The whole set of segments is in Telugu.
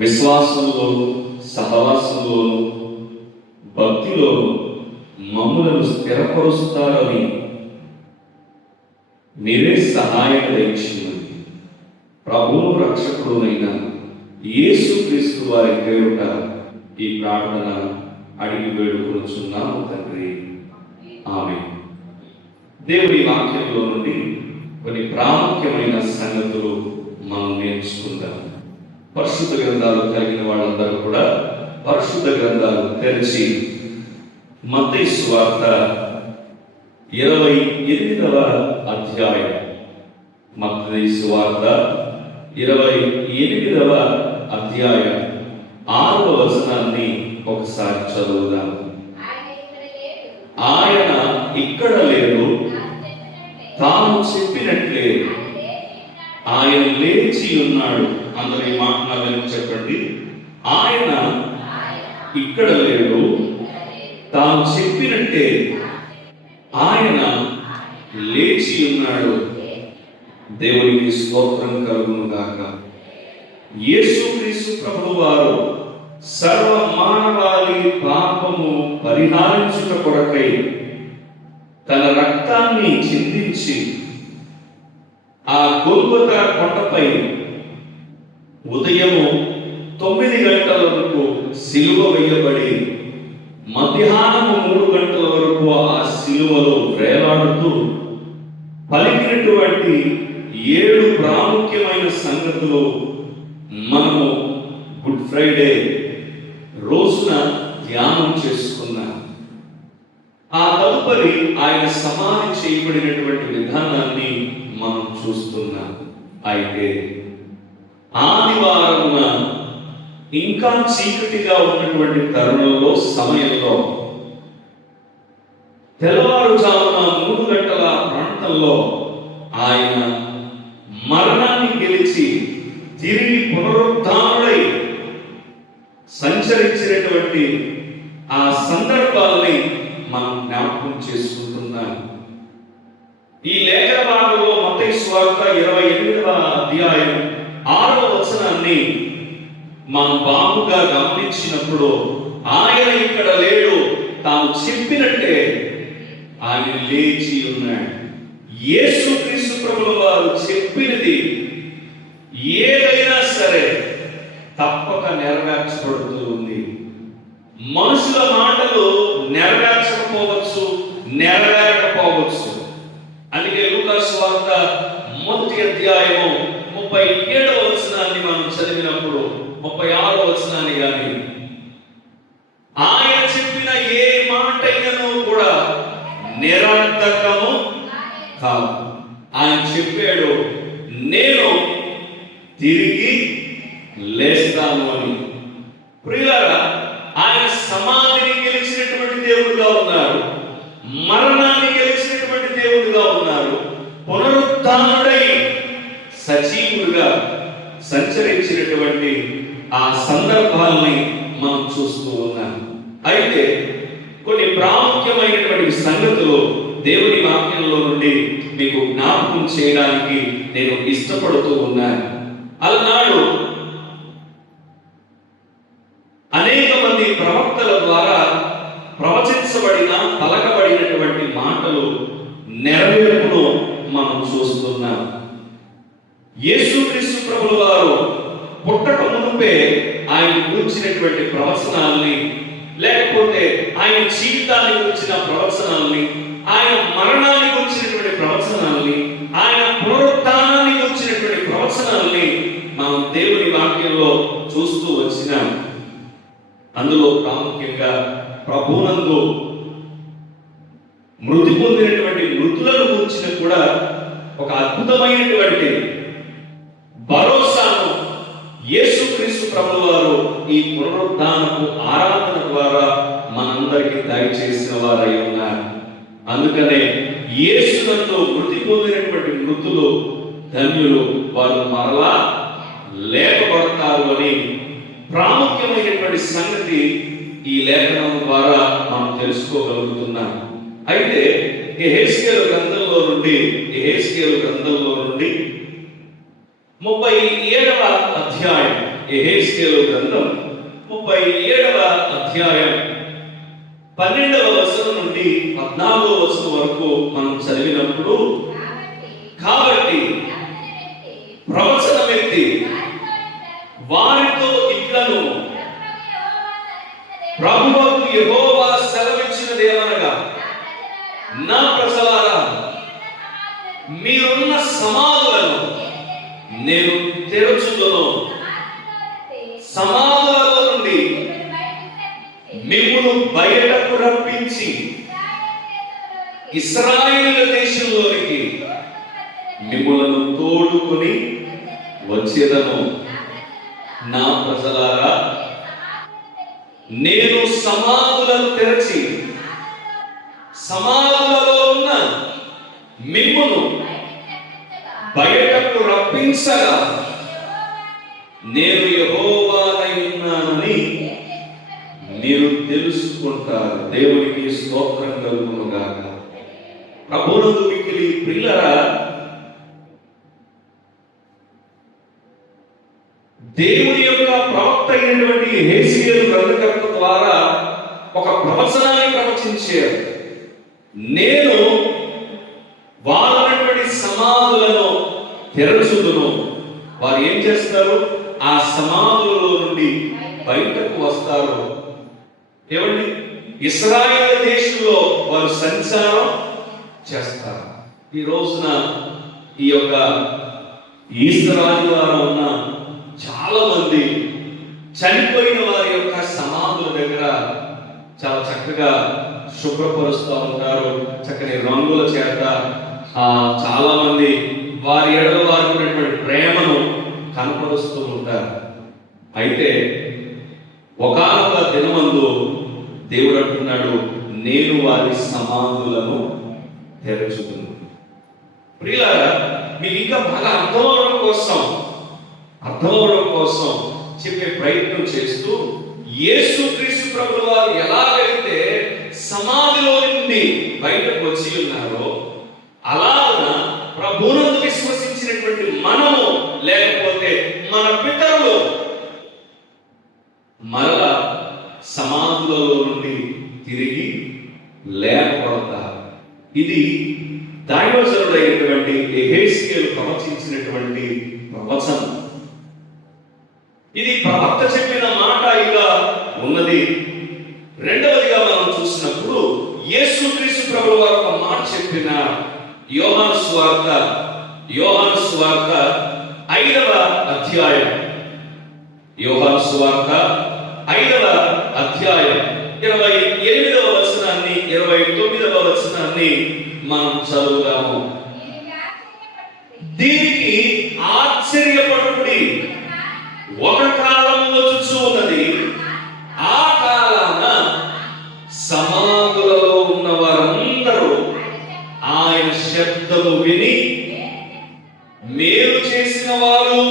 విశ్వాసంలోను, సహవాసంలోను, భక్తిలోను మమ్ములను స్థిరపరుస్తారని మీరే సహాయం దయచేయమని ప్రభువు రక్షకుడునైన యేసుక్రీస్తు వారి పేరుట ఈ ప్రార్థన అడిగి వేడుకొనుచున్నాము తండ్రి. ఆమేన్. దేవుడి వాక్యంలో నుండి కొన్ని ప్రాముఖ్యమైన సంగతులు మనం నేర్చుకుందాం. పరిశుద్ధ గ్రంథాలు కలిగిన వాళ్ళందరూ కూడా పరిశుద్ధ గ్రంథాలు తెరిచి మత్తయి సువార్త 28వ అధ్యాయం, మత్తయి సువార్త 28వ అధ్యాయం 6వ వచనాన్ని ఒకసారి చదువుదాం. ఆయన ఇక్కడ లేడు, తాను చెప్పినట్లే ఆయన లేచి ఉన్నాడు. అందరూ ఈ మాట నాకు చెప్పండి. ఆయన ఇక్కడ లేడు, తాను చెప్పినట్టే ఆయన లేచి ఉన్నాడు. దేవునికి స్తోత్రం కలుగును గాక. యేసుక్రీస్తు ప్రభువు వారు సర్వ మానవాళి పాపము పరిహారించుట కొరకై తన రక్తాన్ని చిందించి ఆ గొల్గొతా కొండపై ఉదయము 9 గంటల వరకు సిలువ వేయబడి మధ్యాహ్నము 3 గంటల వరకు ఆ సిలువలో వేలాడుతూ పలికినటువంటి 7 ప్రాముఖ్యమైన సంగతులు మనము గుడ్ ఫ్రైడే రోజున ధ్యానం చేసుకున్నాం. ఆ తదుపరి ఆయన సమాధి చేయబడినటువంటి విధానాన్ని మనం చూస్తున్నాం. అయితే ఆదివారమున ఇంకా చీకటిగా ఉన్నటువంటి తరుణంలో, సమయంలో, తెల్లవారుజామున 3 గంటల ప్రాంతంలో ఆయన మరణాన్ని గెలిచి తిరిగి పునరుద్ధానుడై సంచరించినటువంటి ఆ సందర్భాలని మనం జ్ఞాపకం చేసుకుంటున్నాం. ఈ లేఖన భాగంలో మత్తయి సువార్త 28వ అధ్యాయం 6వ వచనాన్ని మనం బాగుగా గమనించినప్పుడు ఆయన ఇక్కడ లేడు, తాను చెప్పినట్టే ఆయన లేచి ఉన్నాడు. యేసుక్రీస్తు ప్రభువు వారు చెప్పినది ఏదైనా సరే తప్పక నెరవేర్చబడుతూ ఉంది. మనుషుల మాటలు నెరవేర్చకపోవచ్చు, నెరవేరకపోవచ్చు. అందుకే లూకా సువార్త 1వ అధ్యాయము 37వ వచనాన్ని మనం చదివినప్పుడు 36వ వచనాన్ని గాని ఆయన చెప్పిన ఏ మాటైనను కూడా నిరర్థకము కాదు. ఆయన చెప్పాడు, నేను తిరిగి లేస్తాను అని. ప్రియులారా, ఆయన సమాధిని గెలిచినటువంటి దేవుడుగా ఉన్నారు, మరణాన్ని గెలిచినటువంటి దేవుడుగా ఉన్నారు, పునరుద్ధానుడై సజీవుడుగా సంచరించినటువంటి ఆ సందర్భాలని మనం చూస్తూ ఉన్నాం. అయితే కొన్ని ప్రాముఖ్యమైనటువంటి సంగతులు దేవుని వాక్యంలో నుండి మీకు జ్ఞాపకం చేయడానికి నేను ఇష్టపడుతూ ఉన్నాను. అలనాడు అనేక మంది ప్రవక్తల ద్వారా ప్రవచించబడిన, పలకబడినటువంటి మాటలు నెరవేర్పును మనం చూస్తున్నాం. యేసుక్రీస్తు ప్రభువు వారు పుట్టక మునుపే ఆయన గురించినటువంటి ప్రవచనాల్ని, లేకపోతే ఆయన జీవితాన్ని గురించిన ప్రవచనాల్ని, ఆయన మరణాన్ని గురించినటువంటి ప్రవచనాల్ని, ఆయన పునరుత్థానాన్ని గురించినటువంటి ప్రవచనాల్ని మనం దేవుని వాక్యంలో చూస్తూ వచ్చినాం. అందులో ప్రాముఖ్యంగా ప్రభువునందు మృతి పొందినటువంటి మృతులను గురించిన కూడా ఒక అద్భుతమైనటువంటి భరోసాను యేసుక్రీస్తు ప్రభువు వారు ఈ పునరుద్ధానపు ఆరాధన ద్వారా మనందరికీ దయచేసిన వారై ఉన్నారు. అందుకనే యేసునందు మృతి పొందినటువంటి మృతులు ధన్యులు, వారు మరలా లేపబడతారు అని ప్రాముఖ్యమైనటువంటి సంగతి ఈ లేఖనం ద్వారా మనం తెలుసుకోగలుగుతున్నాం. అయితే యెహెజ్కేలు గ్రంథంలో నుండి 37వ అధ్యాయం యెహెజ్కేలు గ్రంథం 37వ అధ్యాయం 12వ వచనం నుండి 14వ వచనం వరకు మనం చదివినప్పుడు, కాబట్టి ప్రవచనం ఎత్తి వారితో ఇట్లను ప్రభువుకు యెహోవా సెలవిచ్చినదేమనగా, నా ప్రజలారా, మీరున్న సమాధులను నేను తెరచుదును, సమాధులలో నుండి మిమ్మును బయటకు రప్పించి ఇశ్రాయేలు దేశంలోనికి మిమ్ములను తోడుకొని వచ్చేదను. నా ప్రజలారా, నేను సమాధులను తెరచి సమాధులలో ఉన్న మిమ్మును బయటకు రప్పించగా నేను యెహోవానై ఉన్నానని మీరు తెలుసుకుంటారు. దేవునికి స్తోత్రం కలుగును గాక. ప్రభువునందు మిక్కిలి ప్రియులారా, దేవుని యొక్క ప్రవక్త అయినటువంటి యెహెజ్కేలు గ్రంథకర్త ద్వారా ఒక ప్రవచనాన్ని ప్రవచించారు. నేను వారటువంటి సమాధులను తెరచుదును. వారు ఏం చేస్తారు? ఆ సమాధులలో నుండి బయటకు వస్తారు. ఏమండి? ఇశ్రాయేలు దేశంలో వారు సంచారం చేస్తారు. ఈ రోజున ఈ యొక్క ఈస్టర్ ఆదివారం ఉన్న చాలా మంది చనిపోయిన వారి యొక్క సమాధుల దగ్గర చాలా చక్కగా శుభ్రపరుస్తూ ఉంటారు. చక్కని రంగుల చేత చాలా మంది వారి ఎడల వారికి ఉన్నటువంటి ప్రేమను కనపరుస్తూ ఉంటారు. అయితే ఒకానొక దినమందు దేవుడు అంటున్నాడు, నేను వారి సమాధులను తెరచుదును. ప్రియులారా, మీకు ఇంకా బాగా అర్థమవడం కోసం చెప్పే ప్రయత్నం చేస్తూ, యేసుక్రీస్తు ప్రభువు వారు ఎలాగైతే సమాధిలో నుండి బయటకు వచ్చి ఉన్నారో, అలాగ ప్రభువునందు విశ్వసించినటువంటి మనము, లేకపోతే మన పితరులు మరలా సమాధులలో నుండి తిరిగి లేపబడతారు. ఇది దైవజనుడైనటువంటి యెహెజ్కేలు ప్రవచించినటువంటి ప్రవచనం. ఇది ప్రవక్త చెప్పిన మాట ఇలా ఉన్నది. రెండవదిగా మనం చూసినప్పుడు యేసుక్రీస్తు ప్రభువు వారు ఒక మాట చెప్పిన యోహాను సువార్త 5వ అధ్యాయం, యోహాను సువార్త 5వ అధ్యాయం 28వ వచనాన్ని 29వ వచనాన్ని మనం చదువుదాము. దీనికి ఆశ్చర్యపడుడి, ఒక కాలం వచ్చుచూ ఉన్నది, ఆ కాలాన సమాధులలో ఉన్న వారందరూ ఆయన శబ్దము విని మేలు చేసిన వారు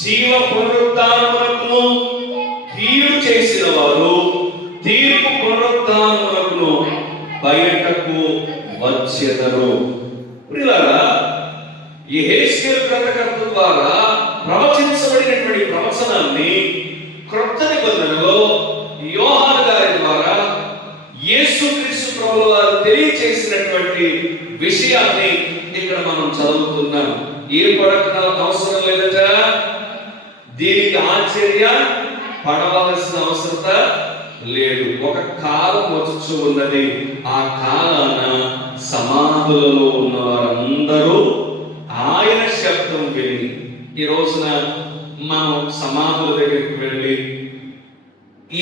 జీవ పునరుద్ధానమునకును, కీడు చేసిన వారు తీర్పు పునరుద్ధానమునకును బయటకు వచ్చెదరు. ప్రియులారా, యెహెజ్కేలు గ్రంథకర్త ద్వారా ప్రవచించబడినటువంటి ప్రవచనాన్ని క్రొత్త నిబంధనలో యోహాను గారి ద్వారా యేసుక్రీస్తు ప్రభువు వారు తెలియచేసినటువంటి విషయాన్ని ఇక్కడ మనం చదువుతున్నాం. ఏ పడక అవసరం లేదట, దీనికి ఆశ్చర్య పడవలసిన అవసరత లేదు. ఒక కాలం వచ్చి ఉన్నది, ఆ కాలాన సమాధులలో ఉన్న వారందరూ ఆయన శబ్దం విని. ఈ రోజున మనం సమాధుల దగ్గరికి వెళ్ళి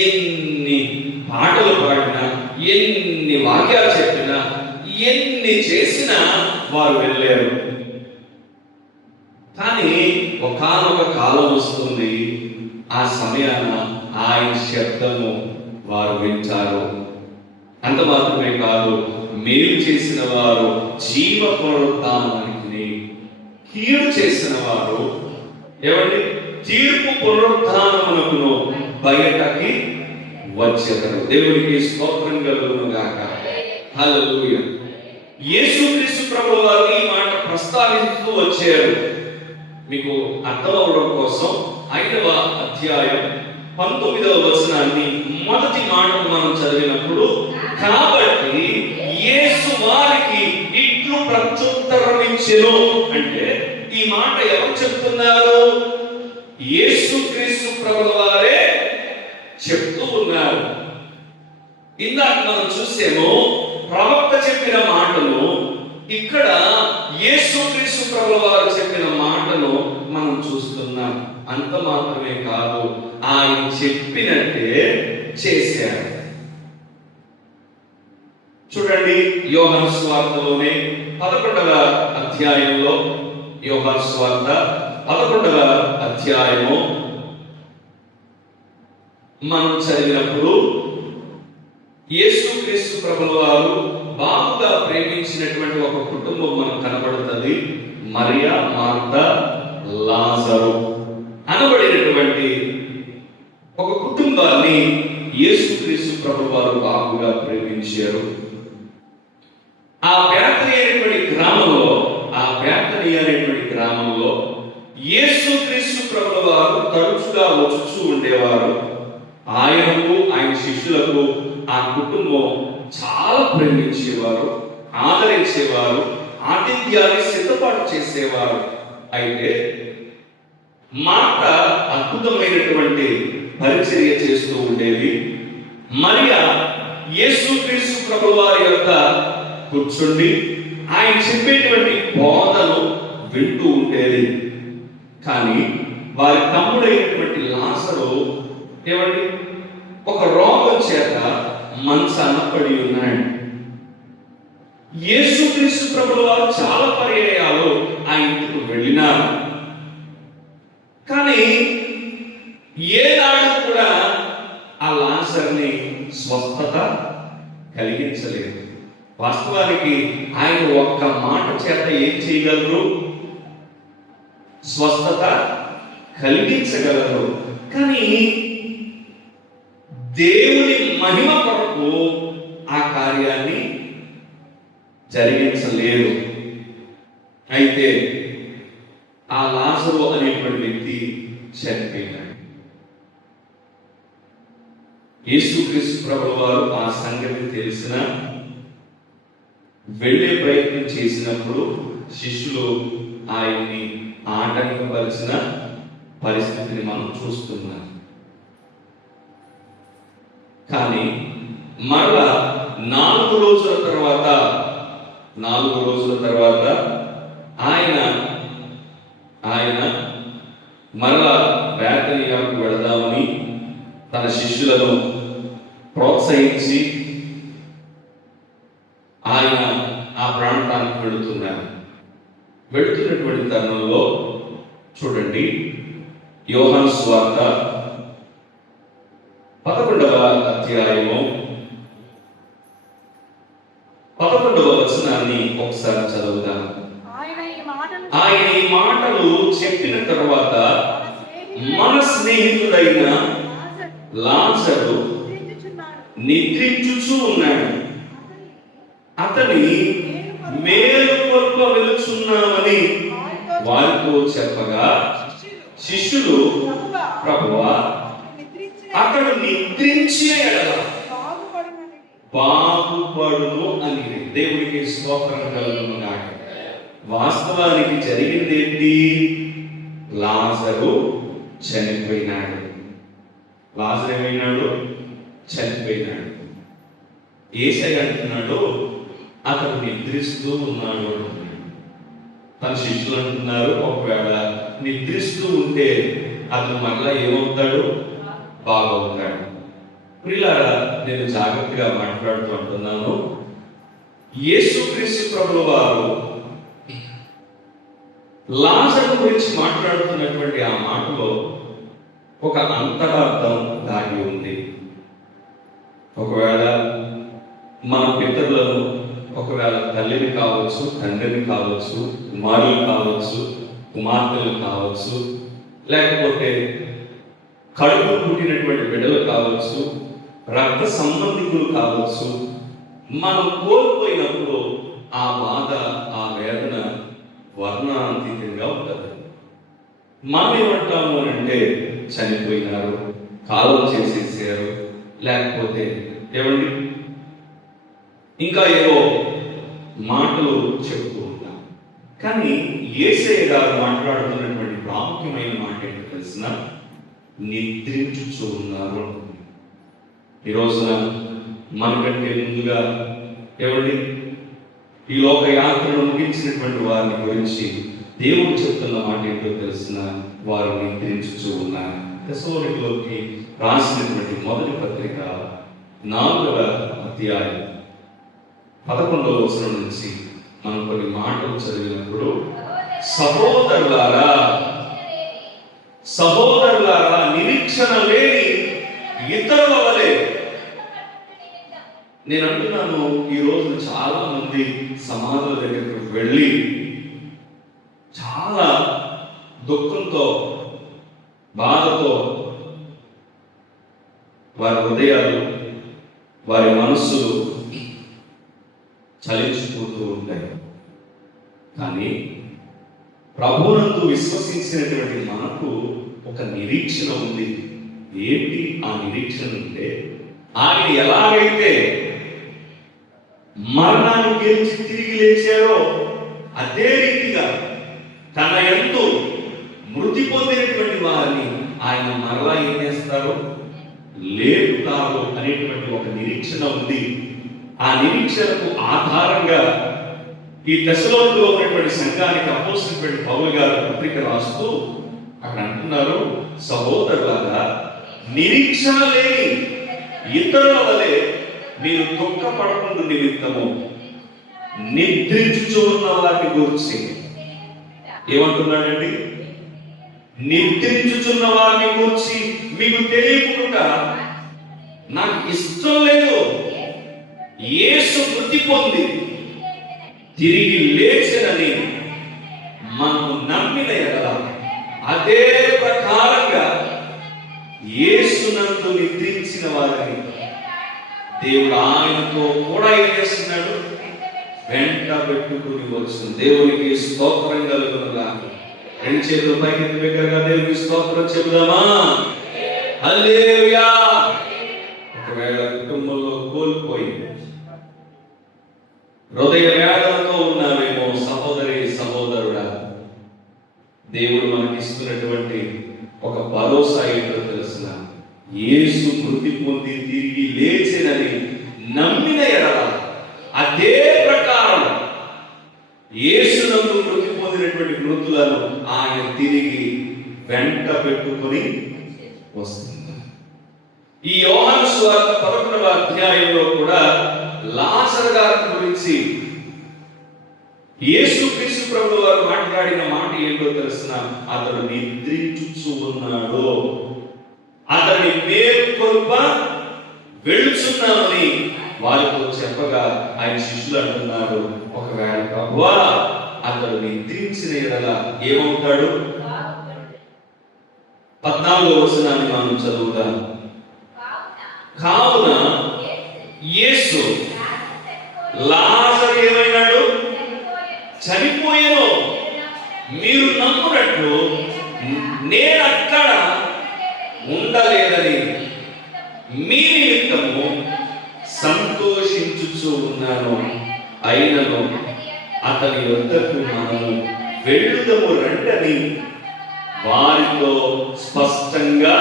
ఎన్ని పాటలు పాడినా, ఎన్ని వాక్యాలు చెప్పినా, ఎన్ని చేసినా వారు వెళ్ళారు. కానీ ఒకానొక కాలం వస్తుంది, ఆ సమయాన ఆయన శబ్దము వారు వింటారు. అంత మాత్రమే కాదు, మేలు చేసిన వారు జీవ పునరుద్ధానానికి, కీడు చేసిన వారు ఏమండి తీర్పు పునరుద్ధానమునకును బయటకి వచ్చెదరు. దేవునికి స్తోత్రం కలుగును గాక. హల్లెలూయా. యేసుక్రీస్తు ప్రభువు వారు ఈ మాట ప్రస్తావిస్తూ వచ్చారు. మీకు అర్థం అవడం కోసం 5వ అధ్యాయం 19వ వచనాన్ని మొదటి మాటను మనం చదివినప్పుడు, కాబట్టి యేసు వారికి ఇట్లు ప్రత్యుత్తరం ఇచ్చెను అంటే, ఈ మాట ఎవరు చెప్తున్నారు? యేసుక్రీస్తు ప్రభుల వారే చెప్తూ ఉన్నారు. ఇందాక మనం చూసేమో ప్రవక్త చెప్పిన మాటను, ఇక్కడ యేసుక్రీస్తు ప్రభుల వారు చెప్పిన మాటను మనం చూస్తున్నాం. అంత మాత్రమే కాదు, ఆయన చెప్పినట్టే చేశారు. చూడండి, యోహాను సువార్తలోనే 11వ అధ్యాయంలో, యోహాను సువార్త 11వ అధ్యాయము మనం చదివినప్పుడు, యేసుక్రీస్తు ప్రభుల వారు బాగుగా ప్రేమించినటువంటి ఒక కుటుంబం మనకు కనబడుతుంది. మరియా, మార్తా, లాజరు అనబడినటువంటి ఒక కుటుంబాన్ని యేసుక్రీస్తు ప్రభుల వారు బాగుగా ప్రేమించారు. ఆ బేతనీ అనేటువంటి గ్రామంలో యేసుక్రీస్తు ప్రభుల వారు తరచుగా వచ్చుచూ ఉండేవారు. ఆయనకు, ఆయన శిష్యులకు ఆ కుటుంబం చాలా ప్రేమించేవారు, ఆదరించేవారు, ఆతిథ్యాన్ని సిద్ధపాటు చేసేవారు. అయితే మార్త అద్భుతమైనటువంటి పరిచర్య చేస్తూ ఉండేది. మరియా యేసుక్రీస్తు ప్రభుల వారి యొక్క కూర్చుండి ఆయన చెప్పేటువంటి బోధను వింటూ ఉండేది. కానీ వారి తమ్ముడైనటువంటి లాజరు ఏమండి, ఒక రోగం చేత మంచాన పడి ఉన్నాడు. యేసుక్రీస్తు ప్రభుల వారు చాలా పర్యాయాలు ఆ ఇంటికి వెళ్ళినారు. కానీ ఏనాడు కూడా ఆ లాజర్ని స్వస్థత కలిగించలేదు. వాస్తవానికి ఆయన ఒక్క మాట చేత ఏం చేయగలరు? స్వస్థత కలిగించగలరు. కానీ దేవుని మహిమ కొరకు ఆ కార్యాన్ని జరిగించలేరు. అయితే ఆ లాజరు అనేటువంటి వ్యక్తి చనిపోయినాడు. యేసుక్రీస్తు ప్రభుల వారు ఆ సంగతి తెలిసిన వెళ్ళే ప్రయత్నం చేసినప్పుడు శిష్యులు ఆయన్ని ఆటంకపరిచిన పరిస్థితిని మనం చూస్తున్నాం. కానీ మరలా 4 రోజుల తర్వాత ఆయన మరలా బేతనియాకు వెళదామని తన శిష్యులను ప్రోత్సహించి ఆయన ఆ ప్రాంతానికి వెళుతున్నటువంటి తరుణంలో చూడండి, యోహాను సువార్త 11వ అధ్యాయము 11వ వచనాన్ని ఒకసారి చదువుతాను. ఆయన ఈ మాటలు చెప్పిన తరువాత మన స్నేహితుడైన లాజరు నిద్రించుచూ ఉన్నాడు. అతని మేలుకొల్ప వెలుచున్నామని వారితో చెప్పగా శిష్యులు, ప్రభువా, అతడు నిద్రించిన ఎడల బాగుపడును అని. దేవునికి స్తోత్రం కలుగును గాక. వాస్తవానికి జరిగింది ఏంటి? లాజరు చనిపోయినాడు. లాజరు ఏమైనాడు? చనిపోయినాడు. యేసయ్య అంటున్నాడు, అతడు నిద్రిస్తూ ఉన్నాడు. తన శిష్యులు అంటున్నారు, ఒకవేళ నిద్రిస్తూ ఉంటే అతను మళ్ళా ఏమవుతాడు? బాగవుతాడు. ప్రియులారా, నేను జాగ్రత్తగా మాట్లాడుతూ అంటున్నాను. యేసుక్రీస్తు ప్రభుల వారు లాజరు గురించి మాట్లాడుతున్నటువంటి ఆ మాటలో ఒక అంతరార్థం దాగి ఉంది. ఒకవేళ మన పితరులను, ఒకవేళ తల్లిని కావచ్చు, తండ్రిని కావచ్చు, కుమారులు కావచ్చు, కుమార్తెలు కావచ్చు, లేకపోతే కడుపు పుట్టినటువంటి బిడ్డలు కావచ్చు, రక్త సంబంధికులు కావచ్చు, మనం కోల్పోయినప్పుడు ఆ బాధ, ఆ వేదన వర్ణనాతీతంగా ఉంటుంది. మనం ఏమంటాము అని అంటే చనిపోయినారు, కాలం చేసేసారు, లేకపోతే ఏమండి ఇంకా ఏవో మాటలు చెప్తూ ఉంటాం. కానీ యేసయ్య గారు మాట్లాడుతున్నటువంటి ప్రాముఖ్యమైన మాట ఏంటో తెలిసిన, నిద్రించుచూ ఉన్నారు. ఈ రోజున మనకంటే ముందుగా ఏమండి ఈ లోక యాత్రను ముగించినటువంటి వారిని గురించి దేవుడు చెప్తున్న మాట ఏంటో తెలిసిన, వారు నిద్రించుచూ ఉన్నారు. తెస్సలోనికీయులకు రాసినటువంటి మొదటి పత్రిక 4వ అధ్యాయం 11వ వచనం నుంచి మనం కొన్ని మాటలు చదివినప్పుడు, సహోదరులారా నిరీక్షణ లేని ఇతరుల వలె. నేను అంటున్నాను, ఈ రోజు చాలా మంది సమాధుల దగ్గరికి వెళ్ళి చాలా దుఃఖంతో, బాధతో వారి హృదయాలు, వారి మనస్సులు చలించిపోతూ ఉంటాయి. కానీ ప్రభువునందు విశ్వసించినటువంటి మనకు ఒక నిరీక్షణ ఉంది. ఏంటి ఆ నిరీక్షణ అంటే, ఆయన ఎలాగైతే మరణాన్ని గెలిచి తిరిగి లేచారో అదే రీతిగా తన యందు మృతి పొందినటువంటి వారిని ఆయన మరలా ఏం చేస్తారు, లేపుతారు అనేటువంటి ఒక నిరీక్షణ ఉంది. ఆ నిరీక్షణకు ఆధారంగా ఈ తెస్సలోనికలో ఉన్నటువంటి సంఘానికి అపోస్తలుడైన పౌలు గారు పత్రిక రాస్తూ అక్కడ అంటున్నారు, సహోదరులారా నిరీక్షణ లేని ఇతరుల వలె మీరు దుఃఖపడకుండా నిమిత్తము నిద్రించుచూ ఉన్న వారిని గురించి ఏమంటున్నాడండి, నిద్రించుచున్న వారిని గురించి మీకు తెలియకుండా నాకు ఇష్టం లేదు. యేసు మృతి పొంది తిరిగి లేచినని మనము నమ్మిన ఎడల అదే ప్రకారంగా యేసునందు నిద్రించిన వారిని దేవుడు ఆయనతో కూడా ఏం చేస్తున్నాడు, వెంట పెట్టుకుని వస్తుంది. దేవునికి స్తోత్రం కలుగునుగా. రెండు చేతుల పైకి దగ్గరగా దేవునికి స్తోత్రం చెబుదామా? హల్లెలూయా. ఒకవేళ కుటుంబంలో కోల్పోయి హృదయ వేదనతో ఉన్నావేమో సహోదరి సహోదరుడా, దేవుడు మనకిస్తున్నటువంటి ఒక భరోసా ఏంటో తెలిసిన, యేసు మృతి పొంది తిరిగి లేచినని నమ్మిన ఎడల అదే ప్రకారం యేసునందు మృతి పొందినటువంటి మృతులను ఆయన తిరిగి వెంట పెట్టుకొని వస్తుంది. ఈ యోహాను సువార్త 11వ అధ్యాయంలో కూడా లాజరు గారి గురించి యేసుక్రీస్తు ప్రభువు వారు మాట్లాడిన మాట ఏంటో తెలిసిన, అతడు నిద్రించుచూ ఉన్నాడు, అతని మేల్కొల్ప వెళుచున్నామని వారితో చెప్పగా ఆయన శిష్యులు అంటున్నారు, ఒకవేళ ప్రభువా అతడు నిద్రించిన ఎడల ఏమవుతాడు? 14వ వచనాన్ని మనం చదువుతాం. కావున యేసు లాజరు ఏమైనాడు? చనిపోయాను. మీరు నమ్మునట్లు నేను అక్కడ ఉండలేదని మీ నిమిత్తము సంతోషించుచూ ఉన్నాను. అయినను అతని వద్దకు మనము వెళ్ళుదము రండని వారితో స్పష్టంగా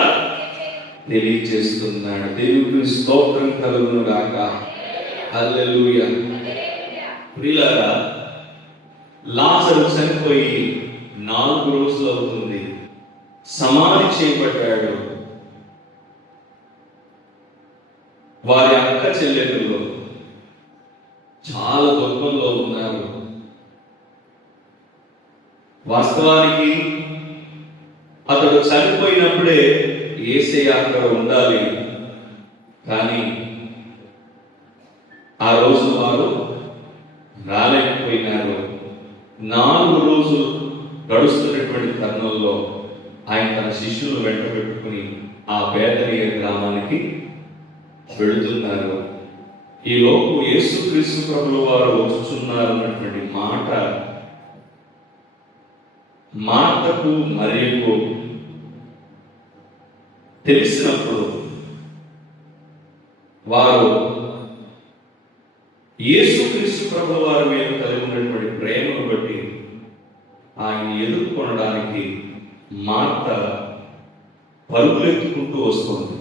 తెలియజేస్తున్నాడు. దేవునికి స్తోత్రం కలుగును గాక. హల్లెలూయా. ప్రియులారా, లాజరు చనిపోయి 4 రోజులు అవుతుంది. సమాధి చేయబడ్డాడు. వారి అక్క చెల్లెళ్ళు చాలా దుఃఖంలో ఉన్నారు. వాస్తవానికి అతడు చనిపోయినప్పుడే యేసయ్య అక్కడ ఉండాలి. కానీ ఆ రోజు వారు రాలేకపోయినారు. 4 రోజులు గడుస్తున్నటువంటి తరుణంలో ఆయన తన శిష్యులను వెంట పెట్టుకుని ఆ బేతనీయ గ్రామానికి వెళుతున్నారు. ఈ లోపు యేసుక్రీస్తు ప్రభువు వారు వచ్చుచున్నారు అన్నటువంటి మాట మార్తకు మరియకు తెలిసినప్పుడు వారు యేసుక్రీస్తు ప్రభువు వారి మీద కలిగి ఉన్నటువంటి ప్రేమను బట్టి ఆయన ఎదుర్కొనడానికి మార్త పరుగులెత్తుకుంటూ వస్తుంది.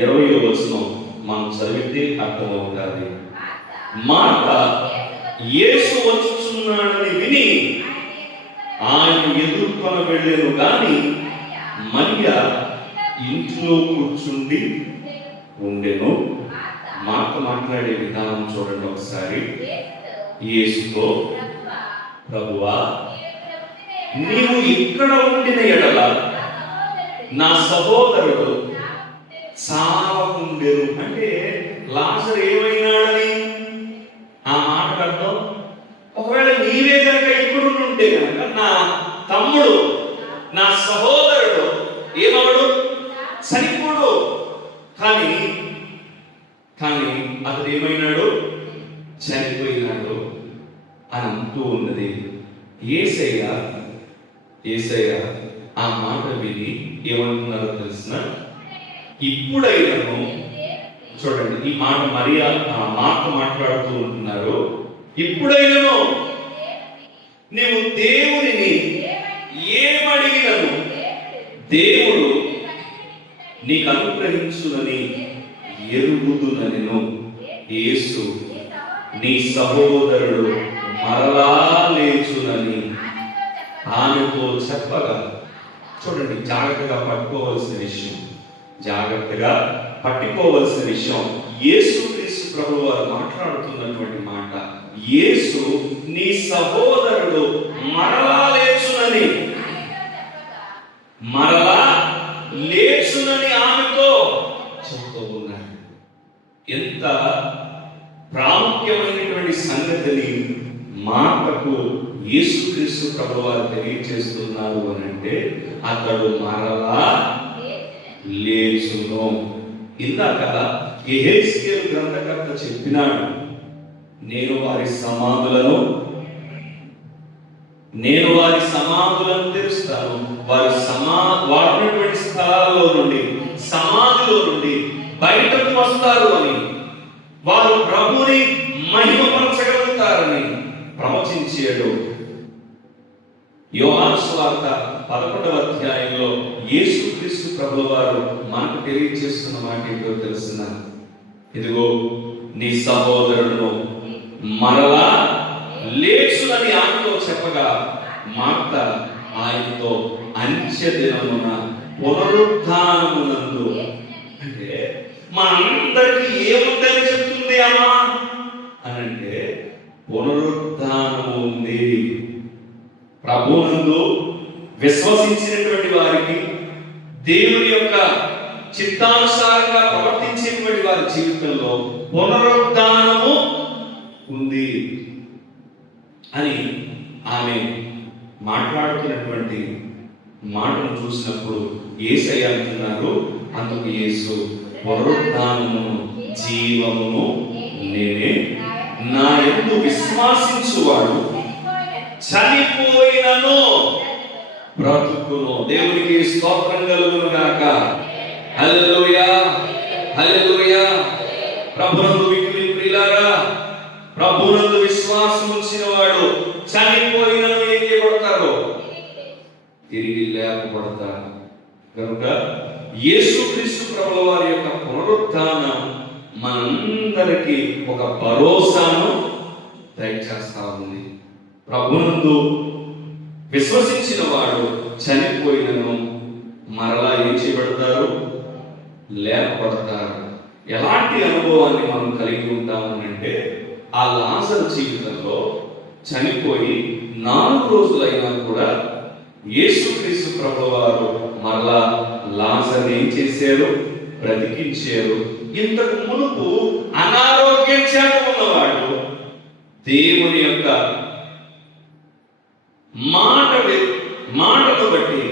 20వ వచనం మనం చదివితే అర్థమవుతుంది. మార్త యేసు వచ్చుచున్నాడని విని ఆయన ఎదుర్కొన వెళ్ళేను కానీ మరియ ఇంట్లో కూర్చుండి ఉండెను. మార్త మాట్లాడే విధానం చూడండి ఒకసారి. యేసుతో, ప్రభువా, నీవు ఇక్కడ ఉండిన ఎడల నా సహోదరుడు చావకుండెను. అంటే లాజరు ఏమైనాడని ఆ మాటకు అర్థం, ఒకవేళ నీవే కనుక ఇక్కడ ఉంటే కనుక నా తమ్ముడు, నా సహోదరుడు ఏమవడు, చనిపోడు. కానీ అతడు ఏమైనాడు, చనిపోయినాడు అని అంటూ ఉన్నది. యేసయ్య ఆ మాట విని ఏమంటున్నారో తెలిసిన, ఇప్పుడైనాను, చూడండి ఈ మాట మరియా మార్త మాట్లాడుతూ ఉంటున్నారు, ఇప్పుడైనాను నీవు దేవునిని ఏమడిగినను దేవుడు నీకు అనుగ్రహించునని ఎరుగుదునెను. యేసు నీ సహోదరుడు మరలా లేచునని ఆమెతో చెప్పగా, చూడండి జాగ్రత్తగా పట్టుకోవలసిన విషయం, యేసుక్రీస్తు ప్రభువు వారు మాట్లాడుతున్నటువంటి మాట, యేసు నీ సహోదరుడు మరలా లేచునని ఆమెతో చెబుతూ ఉన్నాడు. ఎంత ప్రాముఖ్యమైనటువంటి సంగతిని మార్తకు యేసుక్రీస్తు ప్రభువు వారు తెలియజేస్తున్నారు అని అంటే, అతడు మరలా లేచును. ఇందాక యెహెజ్కేలు గ్రంథకర్త చెప్పినాడు, నేను వారి సమాధులను తెరుస్తాను, వారినటువంటి స్థలాల్లో నుండి, సమాధిలో నుండి బయటకు వస్తారు అని, వారు ప్రభుని మహిమపరచగలుగుతారని ప్రవచించాడు. యోహాను సువార్త 11వ అధ్యాయంలో యేసుక్రీస్తు ప్రభువు వారు మనకు తెలియజేస్తున్న మాట ఏంటో తెలుసిన, ఇదిగో నీ సహోదరుడు మరలా లేచునని ఆమెతో చెప్పగా, మార్త ఆయనతో అంత్య దినమున పునరుత్థానమునందు, అంటే మనందరికీ ఏముందని చెప్తుంది అమ్మా అని అంటే, పునరుత్థానము ఉంది. ప్రభువునందు విశ్వసించినటువంటి వారికి, దేవుని యొక్క చిత్తానుసారంగా ప్రవర్తించేటువంటి వారి జీవితంలో పునరుత్థానము ఉంది అని ఆమె మాట్లాడుతున్నటువంటి మాటను చూసినప్పుడు యేసయ్య అంటున్నారు, అందుకు యేసు, పునరుత్థానము జీవమును నేనే, నా యందు విశ్వాసించువాడు చనిపోయినను బ్రతుకును. దేవునికి స్తోత్రం కలుగును గాక. హల్లెలూయా, హల్లెలూయా. ప్రభునందు ప్రియులారా, ప్రభునందు విశ్వాసం ఉంచిన వాడు చనిపోయినను ఏం చేయబడతారు, తిరిగి లేపబడతారు. కనుక యేసుక్రీస్తు ప్రభువు వారి యొక్క పునరుత్థానం మనందరికీ ఒక భరోసాను దయచేస్తా ఉంది. ప్రభునందు విశ్వసించిన వాడు చనిపోయినను మరలా ఏం చేయబడతారు, లేపబడతారు. ఎలాంటి అనుభవాన్ని మనం కలిగి ఉంటామనంటే, ఆ లాజరు జీవితంలో చనిపోయి 4 రోజులైనా కూడా యేసుక్రీస్తు ప్రభువు వారు మరలా లాజరుని ఏం చేశారు, బ్రతికించారు. ఇంతకు మునుపు అనారోగ్యం చేత ఉన్నవాడు దేవుని యొక్క మాటను బట్టి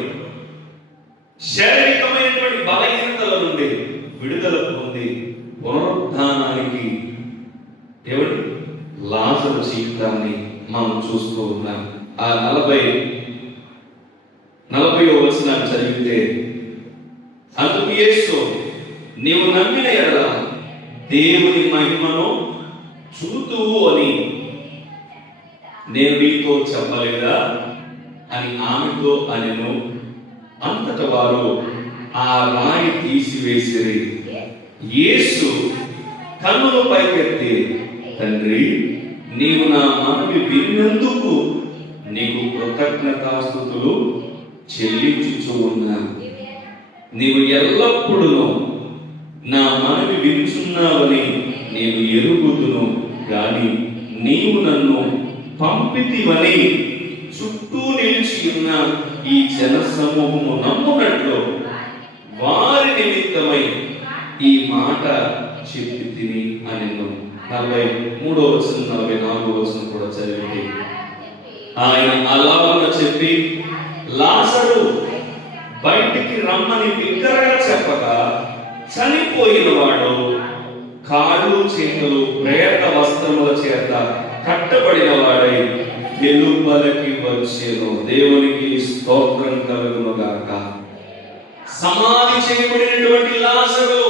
శారీరకమైనటువంటి బలహీనతల నుండి విడుదల పొంది పునరుత్థానానికి లాజరు జీవితాన్ని మనం చూస్తూ ఉన్నాం. ఆ చదివితే, అందుకు యేసు నీవు నమ్మిన ఎడల దేవుని మహిమను చూతువు అని నేను నీతో చెప్పలేదా అని ఆమెతో అనెను. అంతట వారు ఆ రాయి తీసివేసిరి. యేసు కన్నులు పైకెత్తి, తండ్రి, నీవు నా మనవి విన్నందుకు నీకు కృతజ్ఞతాస్తుతులు చెల్లించుచు ఉన్నాను. నీవు ఎల్లప్పుడూ నా మనవి వినుచున్నావని నేను ఎరుగుదును గాని నీవు నన్ను పంపితివని చుట్టూ నిలిచి ఉన్న ఈ జన సమూహము నమ్మునట్లు వారి నిమిత్తమై ఈ మాట చెప్పి తిని అని 43వ వచనం 44వ వచనం కూడా చదివితే, ఆయన అలాగ చెప్పి లాజరు బయటికి రమ్మని బిగ్గరగా చెప్పగా చనిపోయిన వాడు కాళ్ళు చేతులు ప్రేత వస్త్రముల చేత కట్టబడిన వాడై వెలుపలకి వచ్చెను. దేవునికి స్తోత్రం కలుగును గాక. సమాధి చేయబడినటువంటి లాజరు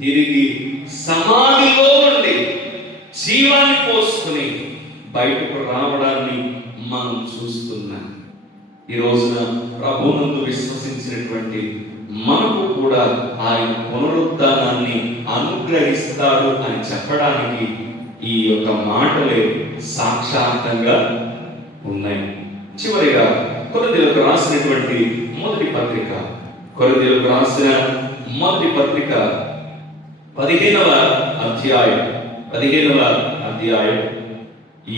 తిరిగి సమాధిలో నుండి జీవాన్ని పోసుకుని బయటకు రావడాన్ని మనం చూస్తున్నాం. ఈ రోజున ప్రభువునందు విశ్వసించినటువంటి మనకు కూడా ఆయన పునరుద్ధానాన్ని అనుగ్రహిస్తాడు అని చెప్పడానికి ఈ యొక్క మాటలే సాక్షాత్తంగా ఉన్నాయి. చివరిగా కొరింథీయులకు రాసినటువంటి మొదటి పత్రిక, కొరింథీయులకు రాసిన మొదటి పత్రిక 15వ అధ్యాయం 51,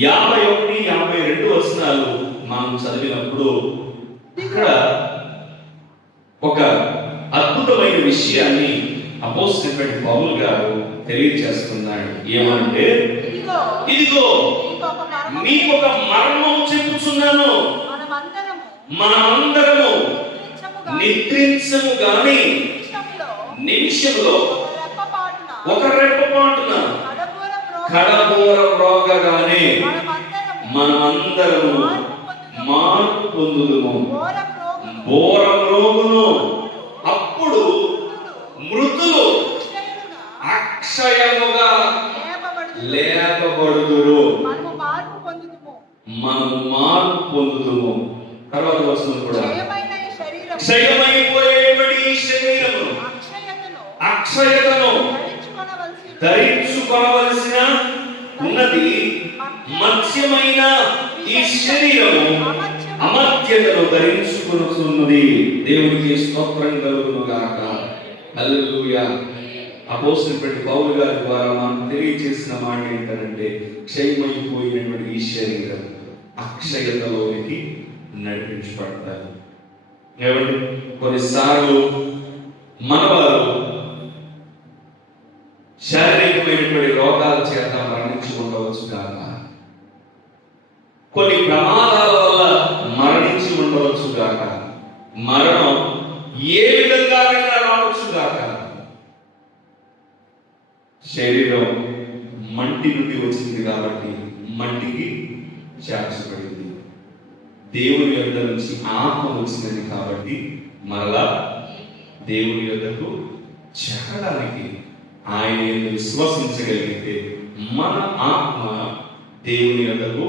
52 వచనాలు మనం చదివినప్పుడు ఇక్కడ ఒక అద్భుతమైన విషయాన్ని అపోస్తలుడైన పౌలు గారు తెలియజేస్తున్నాడు. ఏమంటే, ఇదిగో మీకు ఒక మర్మం చెప్పుచున్నాను, మనమందరము నిద్రించము గాని నిమిషంలో ఒక రెప్పపాటున కడబోర మ్రోగగానే మనమందరము మార్పు పొందుదుము. బోర మ్రోగును, అప్పుడు మృతులు అక్షయముగా లేపబడుదురు, మనము మార్పు పొందుదుము. తర్వాత వచనం కూడా, క్షయమైపోయేటువంటి ఈ శరీరము అక్షయతను ధరించుకొనవలసిన ఉన్నది, మత్స్యమైన ఈ శరీరము అమర్త్యతను ధరించుకొనుచున్నది. దేవునికి స్తోత్రం కలుగును గాక. హల్లెలూయా. అపోస్తలుడైన పౌలు గారి ద్వారా మనం తెలియజేసిన మాట ఏంటంటే, క్షయమైపోయినటువంటి ఈ శరీరం అక్షయతలోనికి నడిపించబడతారు. ఏమండి, కొన్నిసార్లు మనవారు శారీరకమైనటువంటి రోగాల చేత మరణించి ఉండవచ్చు కాక, కొన్ని ప్రమాదాల వల్ల మరణించి ఉండవచ్చు గాక, మరణం ఏ విధంగా రావచ్చు గాక. శరీరం మంటి నుండి వచ్చింది కాబట్టి మంటికి చేర్చబడింది. దేవుని యొద్ద నుంచి ఆత్మ వచ్చినది కాబట్టి మరలా దేవుని యొద్దకు చేరడానికి ఆయన విశ్వసించగలిగితే మన ఆత్మ దేవుని యొద్దకు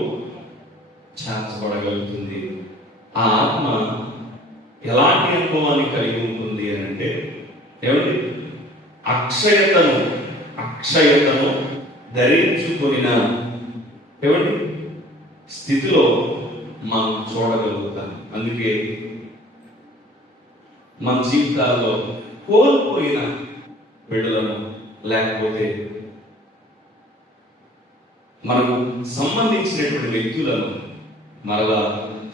చేర్చబడగలుగుతుంది. ఆ ఆత్మ ఎలాంటి అనుభవాన్ని కలిగి ఉంటుంది అని అంటే, ఏమండి, అక్షయతను ధరించుకున్న ఏమండి స్థితిలో మనం చూడగలుగుతాం. అందుకే మన జీవితాల్లో కోల్పోయిన బిడ్డలను, లేకపోతే మనకు సంబంధించినటువంటి వ్యక్తులను మరలా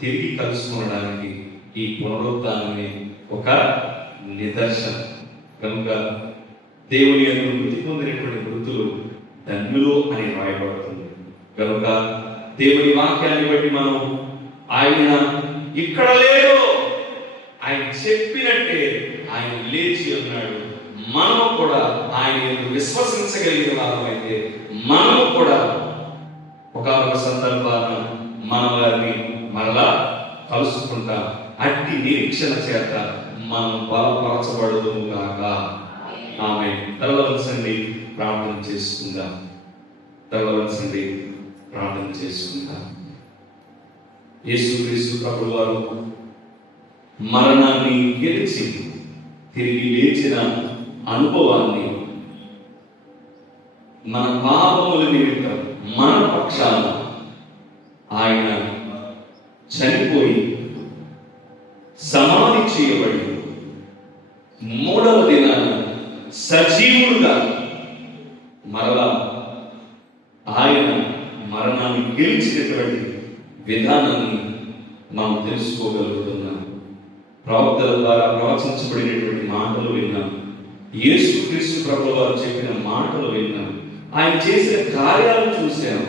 తిరిగి కలుసుకోవడానికి ఈ పునరుద్ధానమే ఒక నిదర్శనం. కనుక దేవుని యందు మృతి పొందినటువంటి మృతులు ధన్యులు అని రాయబడుతుంది. కనుక దేవుని వాక్యాన్ని బట్టి మనం ఆయన ఇక్కడ లేడు, ఆయన చెప్పినట్టే ఆయన లేచి ఉన్నాడు. మనము కూడా ఆయన విశ్వసించగలిగిన వారమైతే మనము కూడా ఒకనొక సందర్భాన మన వారిని మరలా కలుసుకుంటాం అట్టి నిరీక్షణ చేత మనం బలపరచబడుదుము గాక. ఆమేన్. తలవంచండి, ప్రార్థన చేసుకుందాం. తలవంచండి, ప్రార్థన చేసుకుందాం. యేసుక్రీస్తు ప్రభువు వారు మరణాన్ని గెలిచి తిరిగి లేచిన అనుభవాన్ని మన పాపముల నిమిత్తం మన పక్షాన ఆయన చనిపోయి సమాధి చేయబడి మూడవ దినాన సజీవుడుగా మరలా ఆయన మరణాన్ని గెలిచినటువంటి విధానాన్ని మనం తెలుసుకోగలుగుతున్నాం. ప్రవక్తల ద్వారా ప్రవచించబడినటువంటి మాటలు విన్నాం. యేసుక్రీస్తు ప్రభువు వారు చెప్పిన మాటలు విన్నాం. ఆయన చేసిన కార్యాలు చూశాం.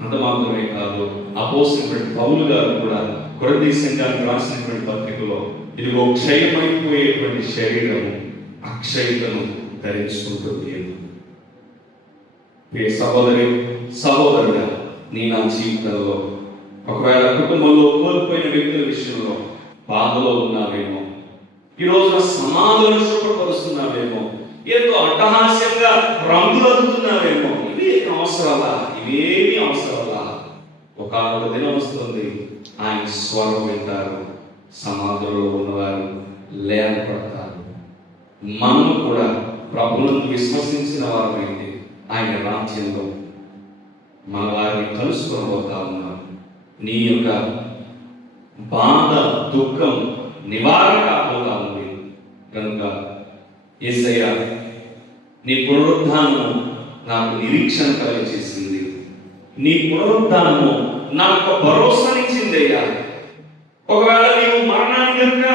అంత మాత్రమే కాదు, అపోస్తలుడైన పౌలు గారు కూడా కొరింథీ సంఘానికి రాసినటువంటి పత్రికలో ఇదిగో క్షయమైపోయేటువంటి శరీరము అక్షయతను ధరించుకుంటుంది. ఏ సహోదరి సహోదరుడా, నీ నా జీవితంలో ఒకవేళ కుటుంబంలో కోల్పోయిన వ్యక్తుల విషయంలో బాధలో ఉన్నావేమో, ఈ రోజున సమాధానం శుభ్రపరుస్తున్నావేమో, ఏదో అట్టహాస్యంగా రంగులు అందుతున్నావేమో, ఇవేమి అవసరాలా? ఇవేమి అవసరాలా? ఒక దినం వస్తుంది, ఆయన స్వరం వింటారు, సమాధులలో ఉన్నవారు లేనపడతారు. మనం కూడా ప్రభువును విశ్వసించిన వారమైతే ఆయన రాజ్యంలో మన వారిని కలుసుకొని పోతా ఉన్నాం. నీ యొక్క బాధ దుఃఖం నివారణ కాబోతా ఉంది కనుక యేసయ్య నీ పునరుద్ధానము నాకు నిరీక్షణ కలిగజేసింది, నీ పునరుద్ధానము నాకు భరోసానిచ్చిందయ్యా. ఒకవేళ నీవు మరణాన్ని కనుక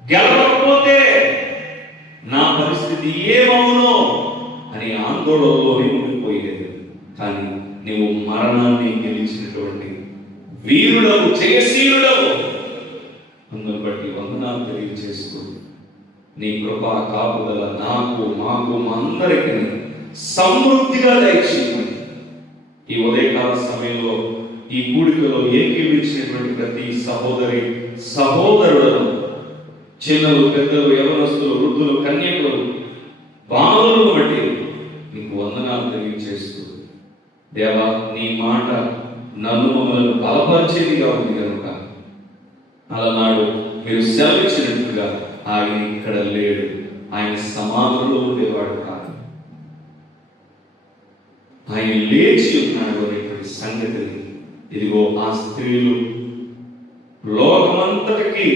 గెలవకపోతే నా పరిస్థితి ఏమవునో అని ఆందోళనలో ఉండిపోయేది. కానీ నీవు మరణాన్ని గెలిచినటువంటి వీరుడవు, జయశీలుడవు. అందును బట్టి వందనాలు తెలియజేస్తూ నీ కృపా కాపుదల నాకు, మాకు, మా అందరికీ సమృద్ధిగా దయచేయమని ఈ ఉదయకాల సమయంలో ఈ కూడికలో ఏకీవించినటువంటి ప్రతి సహోదరి సహోదరులను, చిన్నలు, పెద్దలు, యవనస్తులు, వృద్ధులు, కన్యకులు, బాలులను బట్టి నీకు వందనాలు తెలియజేస్తూ దేవా, నీ మాట నన్ను మమ్మల్ని బలపరిచేదిగా ఉంది కనుక అలనాడు మీరు సెలవిచ్చినట్టుగా ఆయన ఇక్కడ లేడు, ఆయన సమాధుల్లో ఉండేవాడు కాదు, ఆయన లేచి ఉన్నాడు అనేటువంటి సంగతిని ఇదిగో ఆ స్త్రీలు లోకమంతటికి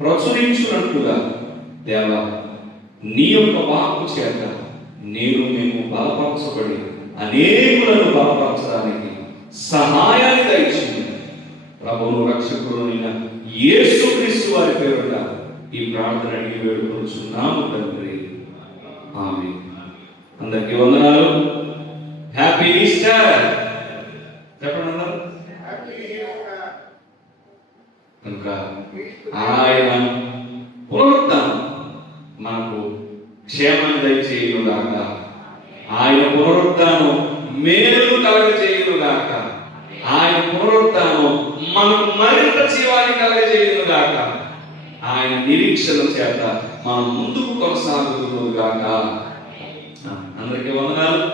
ప్రచురించున్నట్టుగా దేవా, నీ యొక్క వాక్కు చేత మేము బలపరచబడి అనేకులను బలపరచడానికి సహాయాన్ని దయచేయండి. ప్రభువును రక్షకుడైన యేసుక్రీస్తు వారి పేరుట ఈ ప్రార్థన అడిగి వేడుకొనుచున్నాము తండ్రి. ఆమేన్. అందరికీ వందనాలు. హ్యాపీ ఈస్టర్ చెప్పండి అందరూ. కనుక ఆయన పునరుద్ధానం మనకు క్షేమాన్ని దయచేయుగాక, ఆయన పునరుద్ధానం మేలు కలగజేయుగాక, ఆయన పునరుద్ధానం మనకు మరింత జీవాన్ని కలగజేయుగాక, ఆయన నిరీక్షణ చేత మనం ముందుకు కొనసాగుతుగాక. అందరికీ వందనాలు.